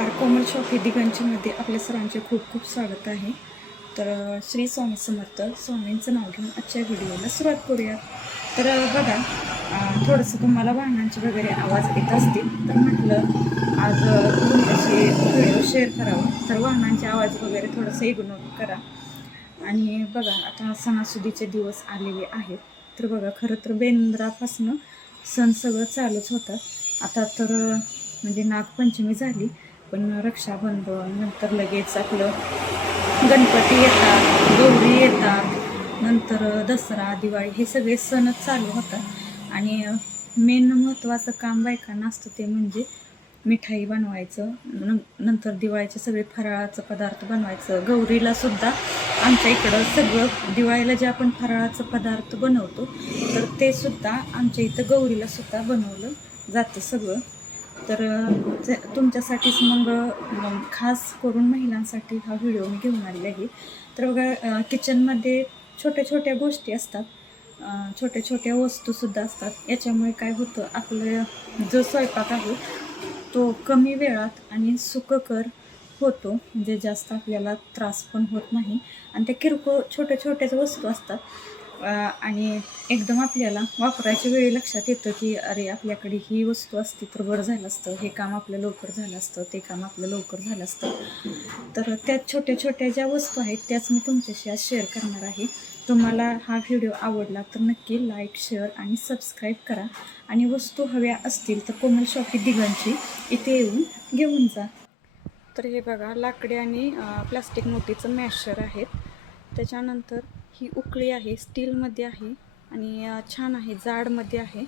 नमस्कार. कोमल शॉपी दिगंचीमध्ये आपल्या सर्वांचे खूप खूप स्वागत आहे. तर श्री स्वामी समर्थ स्वामींचं नाव घेऊन आजच्या व्हिडिओला सुरुवात करूया. तर बघा, थोडंसं तुम्हाला वाहनांचे वगैरे आवाज येत असतील तर म्हटलं आज तुमच्याशी व्हिडिओ शेअर करावा. तर वाहनांचे आवाज वगैरे थोडंसं इग्नोर करा. आणि बघा, आता सणासुदीचे दिवस आलेले आहेत. तर बघा, खरं तर बेंद्रापासून सण सगळं चालूच होतं. आता तर म्हणजे नागपंचमी झाली, पण रक्षाबंधन नंतर लगेच आपलं गणपती येतात, गौरी येतात, नंतर दसरा, दिवाळी हे सगळे सणच चालू होतात. आणि मेन महत्त्वाचं काम बायकांना असतं ते म्हणजे मिठाई बनवायचं, नंतर दिवाळीचे सगळे फराळाचं पदार्थ बनवायचं. गौरीला सुद्धा आमच्या इकडं सगळं दिवाळीला जे आपण फराळाचं पदार्थ बनवतो तर ते सुद्धा आमच्या इथं गौरीला सुद्धा बनवलं जातं सगळं. तर तुमच्यासाठीच मग खास करून महिलांसाठी हा व्हिडिओ मी घेऊन आलेला आहे. तर बघा, किचनमध्ये छोट्या छोट्या गोष्टी असतात, छोट्या छोट्या वस्तूसुद्धा असतात. याच्यामुळे काय होतं, आपलं जो स्वयंपाक आहे तो कमी वेळात आणि सुखकर होतो, म्हणजे जास्त आपल्याला त्रास पण होत नाही. आणि त्या किरकोळ छोट्या छोट्याच वस्तू असतात, आणि एकदम आपल्याला वापरायच्या वेळी लक्षात येतं की अरे, आपल्याकडे ही वस्तू असती तर बरं झालं असतं, हे काम आपलं लवकर झालं असतं, ते काम आपलं लवकर झालं असतं. तर त्या छोट्या छोट्या ज्या वस्तू आहेत त्याच मी तुमच्याशी आज शेअर करणार आहे. तुम्हाला हा व्हिडिओ आवडला तर नक्की लाईक, शेअर आणि सबस्क्राईब करा. आणि वस्तू हव्या असतील तर कोमल शॉपी दिगंची इथे येऊन घेऊन जा. तर हे बघा, लाकडी आणि प्लास्टिक मोतीचं मॅशर आहेत. त्याच्यानंतर ही उकळी आहे, स्टीलमध्ये आहे आणि छान आहे, जाडमध्ये आहे.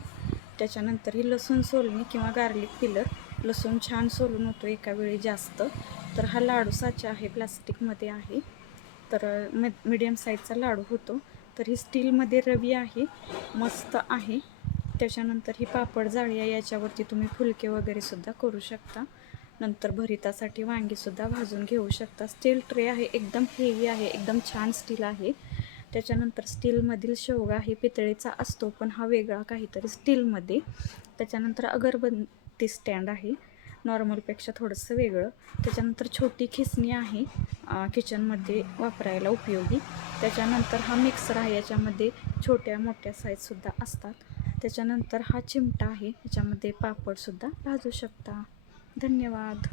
त्याच्यानंतर ही लसूण सोलणी किंवा गार्लिक पिलर, लसूण छान सोलून होतो एका वेळी जास्त. तर हा लाडू साचा आहे, प्लास्टिकमध्ये आहे. तर मीडियम साईजचा लाडू होतो. तर ही स्टीलमध्ये रवी आहे, मस्त आहे. त्याच्यानंतर ही पापड जाळी आहे, याच्यावरती तुम्ही फुलके वगैरे सुद्धा करू शकता. नंतर भरितासाठी वांगीसुद्धा भाजून घेऊ शकता. स्टील ट्रे आहे, एकदम हेवी आहे, एकदम छान स्टील आहे. त्याच्यानंतर स्टीलमधील शेवगा आहे, पितळेचा असतो पण हा वेगळा काहीतरी स्टीलमध्ये. त्याच्यानंतर अगरबत्ती स्टँड आहे, नॉर्मलपेक्षा थोडंसं वेगळं. त्याच्यानंतर छोटी खिसणी आहे, किचनमध्ये वापरायला उपयोगी. त्याच्यानंतर हा मिक्सर आहे, याच्यामध्ये छोट्या मोठ्या साईजसुद्धा असतात. त्याच्यानंतर हा चिमटा आहे, याच्यामध्ये पापडसुद्धा भाजू शकता. धन्यवाद.